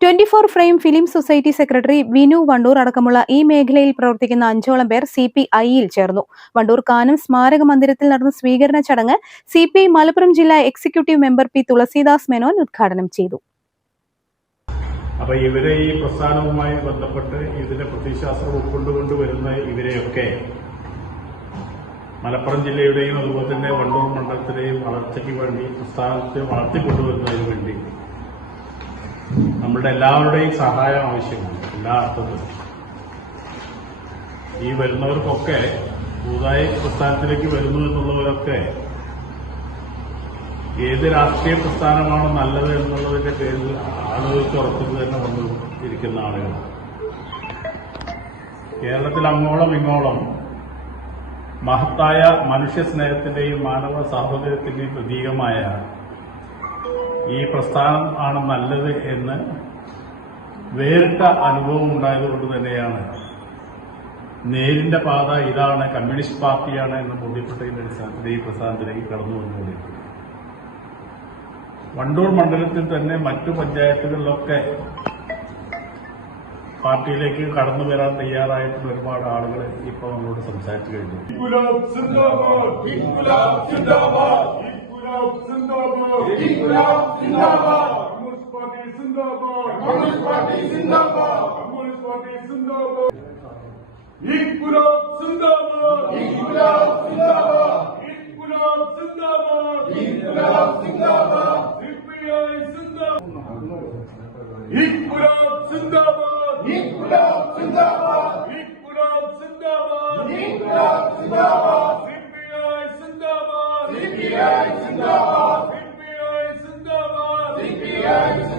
Twenty four frame film society secretary Vinu Wandoor അടക്കമുള്ള ഈ മേഖലയിൽ പ്രവർത്തിക്കുന്ന അഞ്ചോളം പേർ സി പി ഐയിൽ ചേർന്നു. വണ്ടൂർ കാനം സ്മാരക മന്ദിരത്തിൽ നടന്ന സ്വീകരണ ചടങ്ങ് സി പി ഐ മലപ്പുറം ജില്ലാ executive member P Thulasidas Menon ഉദ്ഘാടനം ചെയ്തു. അപ്പൊ ഇവരെ ഈ പ്രസ്ഥാനവുമായി ബന്ധപ്പെട്ട് ഇതിന്റെ പ്രത്യയശാസ്ത്രം ഉൾക്കൊണ്ടുകൊണ്ട് ഇവരെയൊക്കെ മലപ്പുറം ജില്ലയുടെയും അതുപോലെ തന്നെ വണ്ടൂർ മണ്ഡലത്തിലെയും വളർച്ചയ്ക്ക് വേണ്ടി പ്രസ്ഥാനത്തെ വളർത്തിക്കൊണ്ടുവരുന്നതിന് വേണ്ടി നമ്മളുടെ എല്ലാവരുടെയും സഹായം ആവശ്യമാണ് എല്ലാ അർത്ഥത്തിലും. ഈ വരുന്നവർക്കൊക്കെ പുതുതായി പ്രസ്ഥാനത്തിലേക്ക് വരുന്നു എന്നുള്ളവരൊക്കെ ഏത് രാഷ്ട്രീയ പ്രസ്ഥാനമാണ് നല്ലത് എന്നുള്ളതിന്റെ പേരിൽ ആളുകൾക്ക് ഉറപ്പിച്ച് തന്നെ വന്നു ഇരിക്കുന്ന ആളുകൾ. കേരളത്തിൽ അങ്ങോളം ഇങ്ങോളം മഹത്തായ മനുഷ്യ സ്നേഹത്തിന്റെയും മാനവ സാഹോദര്യത്തിന്റെയും പ്രതീകമായ ഈ പ്രസ്ഥാനം ആണ് നല്ലത് എന്ന് വേറിട്ട അനുഭവം ഉണ്ടായതുകൊണ്ട് തന്നെയാണ്. നേരിന്റെ പാത ഇതാണ് കമ്മ്യൂണിസ്റ്റ് പാർട്ടിയാണ് എന്ന് ബോധ്യപ്പെട്ടതിന്റെ അടിസ്ഥാനത്തിൽ ഈ പ്രസ്ഥാനത്തിലേക്ക് കടന്നു വന്നുകൊണ്ടിരിക്കുന്നത് വണ്ടൂർ മണ്ഡലത്തിൽ തന്നെ മറ്റു പഞ്ചായത്തുകളിലൊക്കെ പാർട്ടിയിലേക്ക് കടന്നു വരാൻ തയ്യാറായിട്ടുള്ള ഒരുപാട് ആളുകൾ ഇപ്പോൾ നമ്മളോട് സംസാരിച്ചു കഴിഞ്ഞു. Zindabad! İnkılap zindabad! İnkılap zindabad! İnkılap zindabad! Komünist Parti zindabad! Komünist Parti zindabad! Komünist Parti zindabad! İnkılap zindabad! İnkılap zindabad! İnkılap zindabad! İnkılap zindabad! CPI zindabad!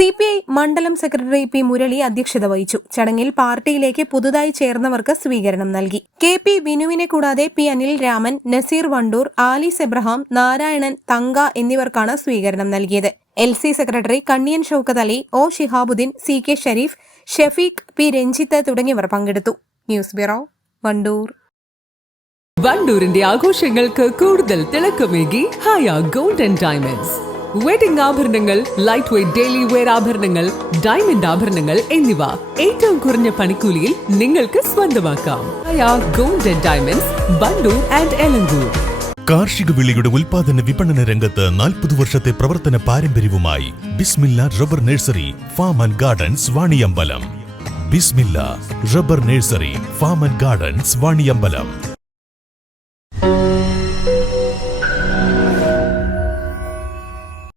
C P I മണ്ഡലം സെക്രട്ടറി പി മുരളി അധ്യക്ഷത വഹിച്ചു. ചടങ്ങിൽ പാർട്ടിയിലേക്ക് പുതുതായി ചേർന്നവർക്ക് സ്വീകരണം നൽകി. K P വിനുവിനെ കൂടാതെ P Anil Raman Naseer Wandoor Alice Abraham Narayanan Thanka എന്നിവർക്കാണ് സ്വീകരണം നൽകിയത്. L C secretary Kanniyan Shoukath Ali O Shihabuddin C K Sherif Shafeeq P Ranjith തുടങ്ങിയവർ പങ്കെടുത്തു. News bureau Wandoor. വണ്ടൂരിന്റെ ആഘോഷങ്ങൾക്ക് കൂടുതൽ തിളക്കമേകി ഹായ ഗോൾഡൻ ഡയമണ്ട്സ്. വെഡിംഗ് ആഭരണങ്ങൾ ലൈറ്റ് വെയ്റ്റ് ഡെയിലി വെയർ ആഭരണങ്ങൾ ഡയമണ്ട് ആഭരണങ്ങൾ എന്നിവ. ഏറ്റവും കുറഞ്ഞ പണിക്കൂലിയിൽ നിങ്ങൾക്ക് സ്വന്തമാക്കാം. ഗോൾഡ് ആൻഡ് ഡയമണ്ട്സ് ബണ്ടു ആൻഡ് എലങ്കൂർ കാർഷിക വിളിയുടെ ഉൽപാദന വിപണന രംഗത്ത് നാൽപ്പത് വർഷത്തെ പ്രവർത്തന പാരമ്പര്യവുമായി Bismilla rubber nursery farm and gardens Vaniyambalam. Bismilla rubber nursery farm and gardens Vaniyambalam.